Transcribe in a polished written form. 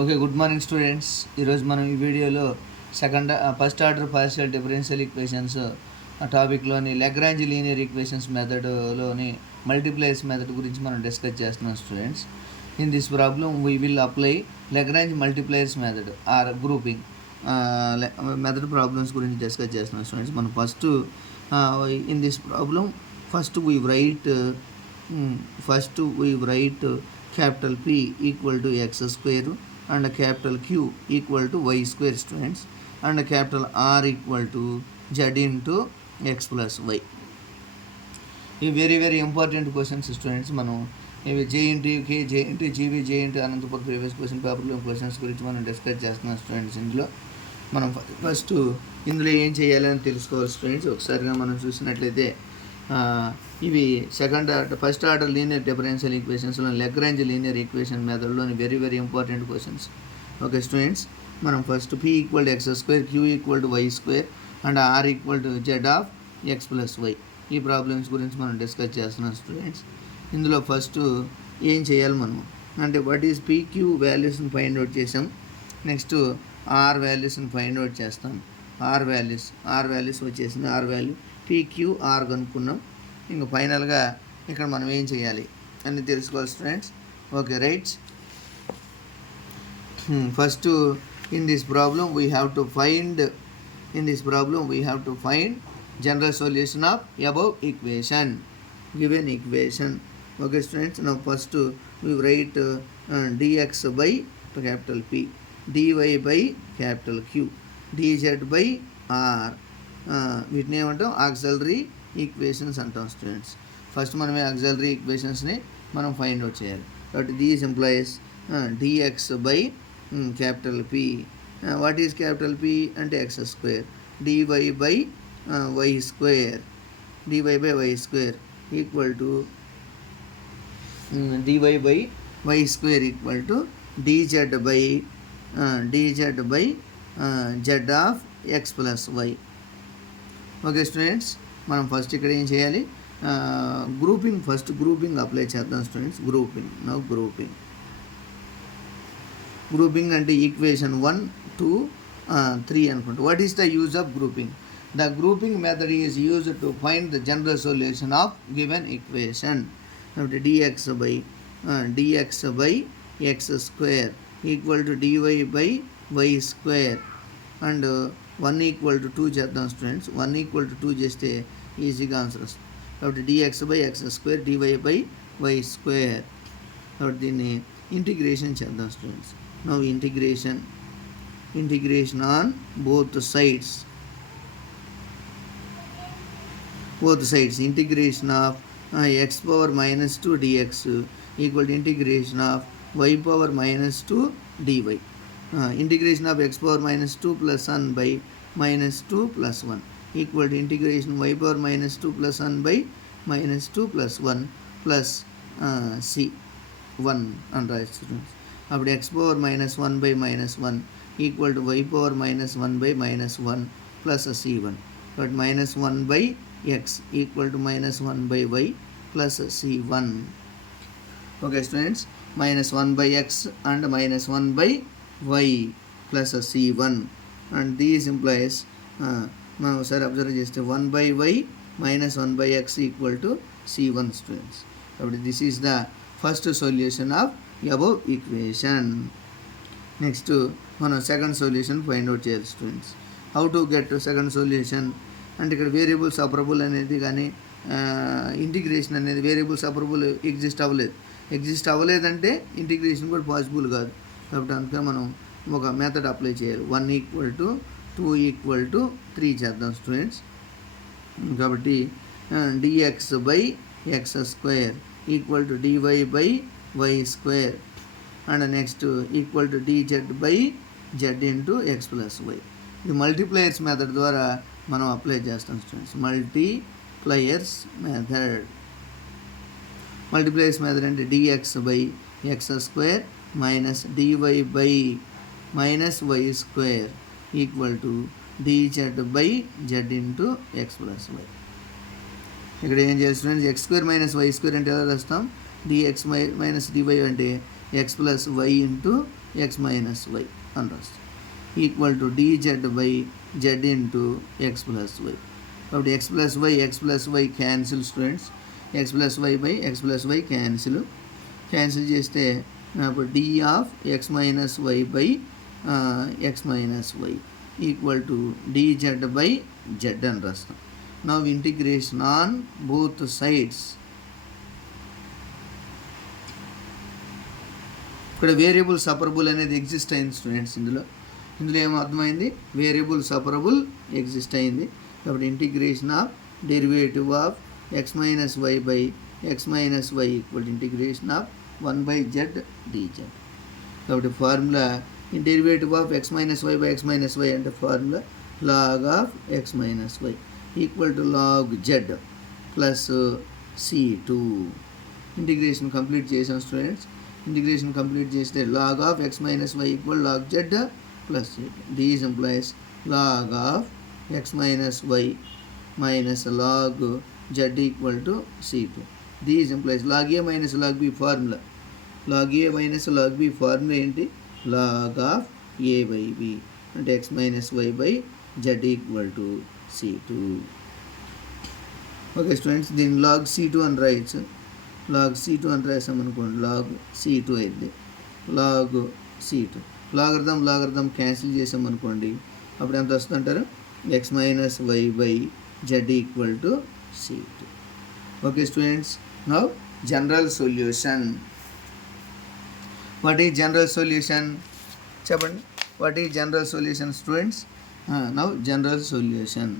Okay, good morning students. ఈరోజు మనం ఈ వీడియోలో first order partial differential equations టాపిక్లోని లెగ్రాంజ్ లీనియర్ ఈక్వేషన్స్ మెథడ్లోని మల్టిప్లైయర్స్ మెథడ్ గురించి మనం డిస్కస్ చేస్తున్నాం students. In this problem we will apply Lagrange multipliers method or grouping method problems గురించి డిస్కస్ చేస్తున్నాం స్టూడెంట్స్. మనం in this problem first we write capital P equal to x square and capital Q equal to y square students, and capital R equal to z into x plus y. ఈ very important questions students. మనం ఇవి J NTU K, J NTU GV, J NTU Anantapuram previous question పేపర్లో questions గురించి మనం discuss చేస్తున్నాం students. మనం first ఇందులో ఏం చేయాలని తెలుసుకోవాలి స్టూడెంట్స్. ఒకసారిగా మనం చూసినట్లయితే ఇవి ఫస్ట్ ఆర్డర్ లీనియర్ డిఫరెన్షియల్ ఈక్వేషన్స్లో లెగ్రాంజ్ లీనియర్ ఈక్వేషన్ మెథడ్లోని very important questions. Okay students, మనం first P equal to x square, Q equal to y square and R equal to z of x plus y, ఈ problems గురించి మనం discuss చేస్తున్నాం students. ఇందులో first ఏం చేయాలి మనం అంటే వాట్ ఈజ్ PQ వాల్యూస్ని ఫైండ్ అవుట్ చేసాం. నెక్స్ట్ R వాల్యూస్ని ఫైండ్ అవుట్ చేస్తాం. ఆర్ వాల్యూస్ వచ్చేసింది. ఆర్ వాల్యూ PQR కనుక్కున్నాం. ఇంకా ఫైనల్గా ఇక్కడ మనం ఏం చేయాలి అని తెలుసుకోవాలి students. Okay right. First in this problem we have to find general solution of above equation, given equation. Okay students, నా first we write dx by capital P, dy by capital Q, dz by R. వీటిని ఏమంటాం auxiliary equations అంటాం students. First మనమే auxiliary ఈక్వేషన్స్ని మనం find out చేయాలి. కాబట్టి these employees dx by capital P, what is capital P అంటే x square, dy by y square, equal to dy by y square equal to dz by z of x plus y. Okay students, మనం first ఇక్కడ ఏం చేయాలి, grouping apply చేద్దాం students. Grouping అంటే equation 1, 2, 3 అనుకుంటా. What is the use of grouping? The grouping method is used to find the general solution of given equation. dx by x square equal to dy by y square and 1 equal to 2 చేద్దాం students. 1 equal to 2 చేస్తే ఈజీగా answer వస్తుంది. కాబట్టి dx by x square, dy by y square. కాబట్టి దీన్ని integration చేద్దాం students. Now integration on both sides. Integration of x power minus 2 dx equal to integration of y power minus 2 dy. Integration of x power minus 2 plus 1 by minus 2 plus 1 equal to integration y power minus 2 plus 1 by minus 2 plus 1 plus c 1 అని రాయొచ్చు students. అప్పుడు x power minus 1 by minus 1 equal to y power minus 1 by minus 1 plus c1. But minus 1 by x equal to minus 1 by y plus c1. Okay students, minus 1 by x and minus 1 by y plus c1, and these implies మనం ఒకసారి observe చేస్తే 1 by y minus 1 by x equal to c1 students. కాబట్టి this is the first solution of above equation. Next మనం second solution find out చేయాలి students. How to get second solution అంటే ఇక్కడ variable separable అనేది కానీ integration అనేది variable separable exist అవ్వలేదంటే integration కూడా పాసిబుల్ కాదు. కాబట్టి అందుకని మనం ఒక మెథడ్ అప్లై చేయాలి. 1 ఈక్వల్ టు 2 ఈక్వల్ టు 3 చేద్దాం స్టూడెంట్స్. కాబట్టి dx by x square equal to dy by y square and next equal to dz by z into x plus y. ఇది మల్టీప్లయర్స్ మెథడ్ ద్వారా మనం అప్లై చేస్తాం students. Multipliers method అంటే dx by x square minus dy by minus y square equal to dz by z into x plus y. ఇక్కడ ఏం చేయాలి students, x square minus y square అంటే ఎలా రాస్తాం, dx మైనస్ dy అంటే x plus why into x minus y అని రాస్తాం equal to dz by z into x plus y. కాబట్టి x plus y cancel students, x plus y by x plus y cancel చేస్తే అప్పుడు d of x minus y by x minus y equal to dz by z అని రాస్తాం. Now integration on both sides. ఇక్కడ variable separable అనేది ఎగ్జిస్ట్ అయింది స్టూడెంట్స్. ఇందులో ఏమో అర్థమైంది, వేరియబుల్ సపరబుల్ ఎగ్జిస్ట్ అయింది. కాబట్టి integration of derivative of x minus y by x minus y equal integration of 1/z dz. కాబట్టి formula derivative of x minus y by x minus y అంటే formula log of x minus y equal to log z plus c2. Integration complete చేసాం students. Integration complete చేస్తే log of x minus y equal log z plus c2. This implies log of x minus y minus log z equal to c2. This implies log a minus log b formula. Log a minus log b formula ఏంటి? Log of a by b అంటే x minus y by z equal to c2. Okay students, దీన్ని log c2 అని రాయొచ్చు. Log c2 అని రాసామనుకోండి log c2 అయింది. Log c2 logarithm cancel చేసామనుకోండి అప్పుడు ఎంత వస్తుంది అంటారు? X minus y by z equal to c2. Okay students, now general solution. What is general solution చెప్పండి. What is general solution students? Now general solution.